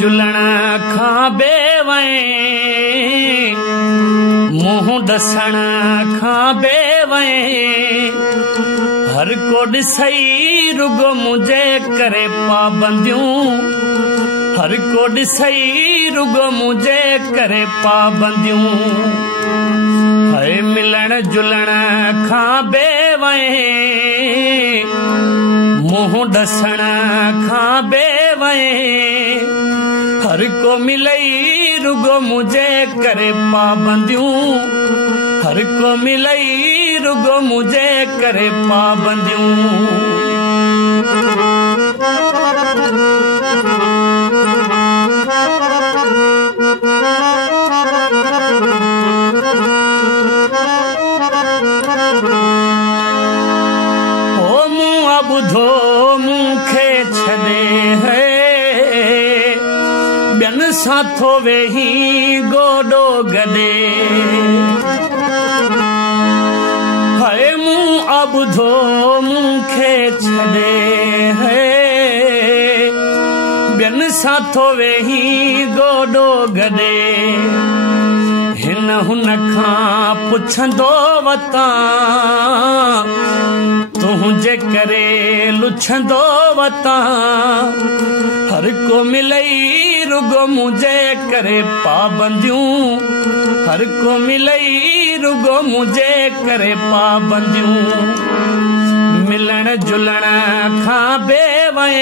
जुलण खां बेवै मुंह ॾसण खां बेवै हर को ॾिसई रुगो मुझे करे पाबंदियूं हर को ॾिसई रुगो मुझे करे पाबंदियूं है मिलण जुलण खां बेवै मुंह ॾसण खां बेवै हर को मिलई रुगो मुझे करे पाबंदियूं हर को मिलई रुगो मुझे करे पाबंदियूं ओ मुआ बुधो मूंखे छॾे है ॿियनि सां थो वेही गोॾो गॾे हाय मुआ बुधो मूंखे छॾे है ॿियनि सां थो वेही गोॾो गॾे हिन हुन खां पुछंदो वतां तुंहिंजे करे लुछंदो वतां हर को मिलई रुगो मुझे करे पाबंदियूं हर को मिलई रुगो मुझे करे पाबंदियूं मिलण जुलण खां बेवै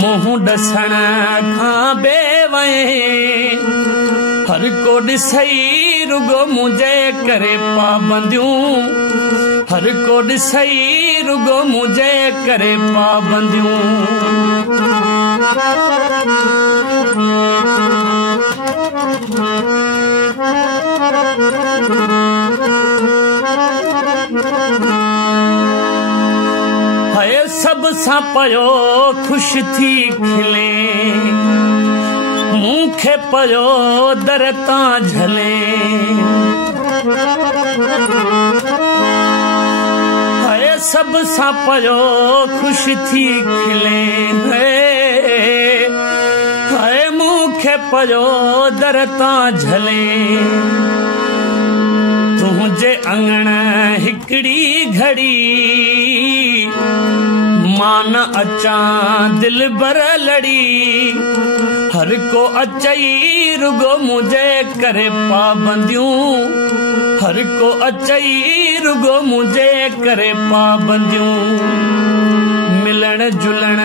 मुंह ॾसण खां बेवै हर को ॾिसई रुगो मुझे करे पाबंदियूं हर को ॾिसई रुगो मुझे करे पाबंदियूं हाय सब सां पयो खुश थी खिले मूंखे पयो दर तां झले हाय सब सां पयो खुश थी खिले हाय मूंखे पयो दर तां झले तुंहिंजे अंगण हिकड़ी घड़ी मान अचां दिल बर लड़ी हर को अचई रुगो मुझे करे पाबंदियूं हर को अचई रुगो मुझे करे पाबंदियूं मिलण जुलण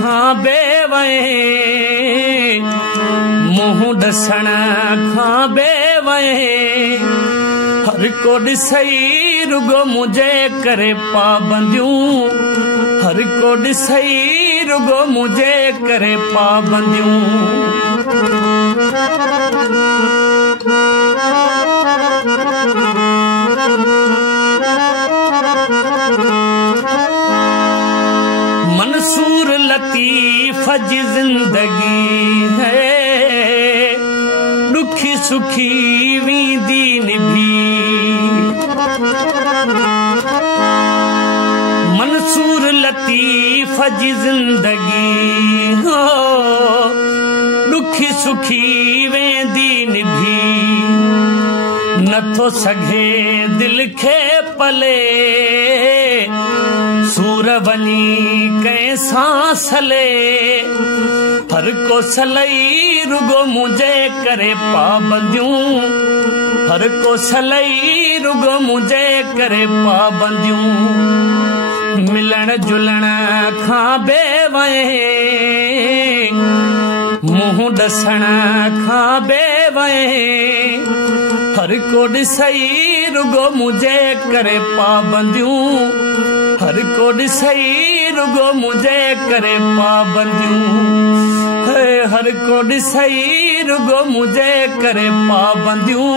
खां बेवै मुंह ॾसण खां बेवै हर को ॾिसई रुगो मुझे करे पाबंदियूं हर को ॾिसई रुगो मुझे करे पाबंदियूं मंसूर लतीफ़ जी ज़िंदगी है दुखी सुखी वींदी निभी मंसूर लतीफ़ जी ज़िंदगी हो दुखी सुखी वेंदी निभी नथो सघे दिल खे पले सूर वञी कंहिं सां सले हर को सलई रुगो मुझे करे पाबंदियूं हर को सलई रुगो मुझे करे पाबंदियूं मिलण जुलण खां बेवै मुंह ॾसण खां बेवै हर को ॾिसई रुगो मुझे करे पाबंदियूं हर को ॾिसई रुगो मुझे करे पाबंदियूं हर को ॾिसई रुगो मुझे करे पाबंदियूं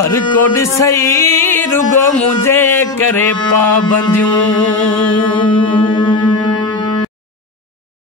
हर को ॾिसई रुगो मुझे करे पाबंदियूं